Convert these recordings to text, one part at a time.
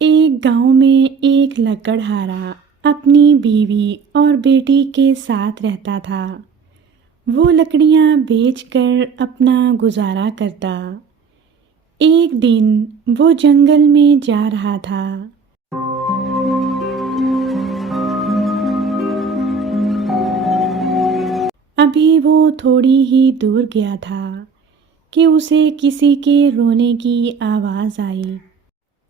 ایک گاؤں میں ایک لکڑہارا اپنی بیوی اور بیٹی کے ساتھ رہتا تھا۔ وہ لکڑیاں بیچ کر اپنا گزارا کرتا۔ ایک دن وہ جنگل میں جا رہا تھا۔ ابھی وہ تھوڑی ہی دور گیا تھا کہ اسے کسی کے رونے کی آواز آئی۔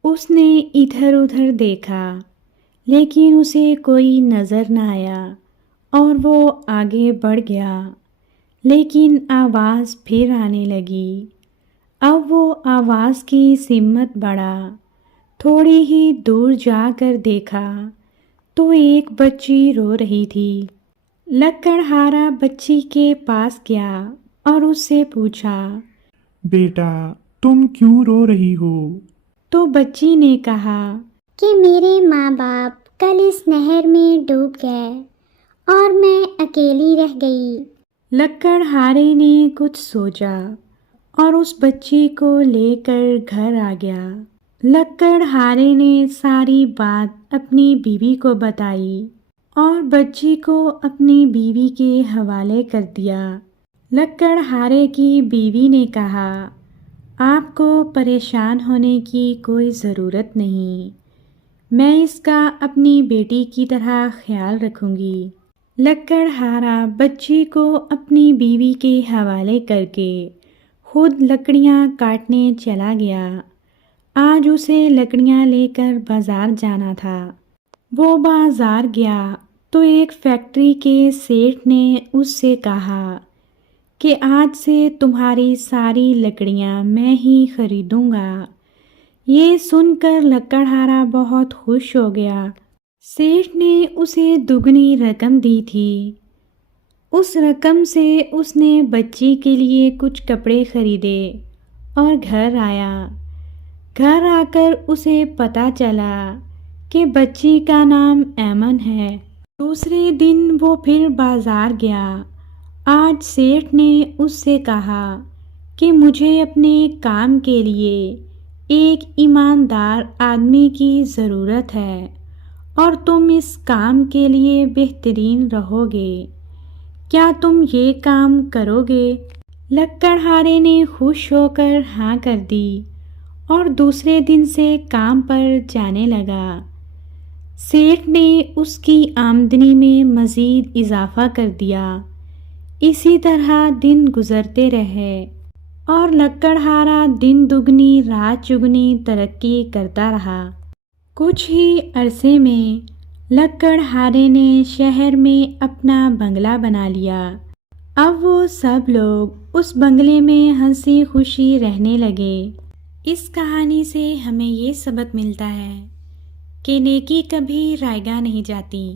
اس نے ادھر ادھر دیکھا لیکن اسے کوئی نظر نہ آیا اور وہ آگے بڑھ گیا، لیکن آواز پھر آنے لگی۔ اب وہ آواز کی سمت بڑھا۔ تھوڑی ہی دور جا کر دیکھا تو ایک بچی رو رہی تھی۔ لکڑہارا بچی کے پاس گیا اور اس سے پوچھا، بیٹا تم کیوں رو رہی ہو؟ تو بچی نے کہا کہ میرے ماں باپ کل اس نہر میں ڈوب گئے اور میں اکیلی رہ گئی۔ لکڑہارے نے کچھ سوچا اور اس بچی کو لے کر گھر آ گیا۔ لکڑہارے نے ساری بات اپنی بیوی کو بتائی اور بچی کو اپنی بیوی کے حوالے کر دیا۔ لکڑہارے کی بیوی نے کہا، آپ کو پریشان ہونے کی کوئی ضرورت نہیں، میں اس کا اپنی بیٹی کی طرح خیال رکھوں گی۔ لکڑہارا بچی کو اپنی بیوی کے حوالے کر کے خود لکڑیاں کاٹنے چلا گیا۔ آج اسے لکڑیاں لے کر بازار جانا تھا۔ وہ بازار گیا تو ایک فیکٹری کے سیٹھ نے اس سے کہا کہ آج سے تمہاری ساری لکڑیاں میں ہی خریدوں گا۔ یہ سن کر لکڑہارا بہت خوش ہو گیا۔ سیٹھ نے اسے دگنی رقم دی تھی۔ اس رقم سے اس نے بچی کے لیے کچھ کپڑے خریدے اور گھر آیا۔ گھر آ کر اسے پتہ چلا کہ بچی کا نام ایمن ہے۔ دوسرے دن وہ پھر بازار گیا۔ آج سیٹھ نے اس سے کہا کہ مجھے اپنے کام کے لیے ایک ایماندار آدمی کی ضرورت ہے اور تم اس کام کے لیے بہترین رہو گے، کیا تم یہ کام کرو گے؟ لکڑہارے نے خوش ہو کر ہاں کر دی اور دوسرے دن سے کام پر جانے لگا۔ سیٹھ نے اس کی آمدنی میں مزید اضافہ کر دیا۔ اسی طرح دن گزرتے رہے اور لکڑہارا دن دگنی رات چگنی ترقی کرتا رہا۔ کچھ ہی عرصے میں لکڑہارے نے شہر میں اپنا بنگلہ بنا لیا۔ اب وہ سب لوگ اس بنگلے میں ہنسی خوشی رہنے لگے۔ اس کہانی سے ہمیں یہ سبق ملتا ہے کہ نیکی کبھی رائیگاں نہیں جاتی۔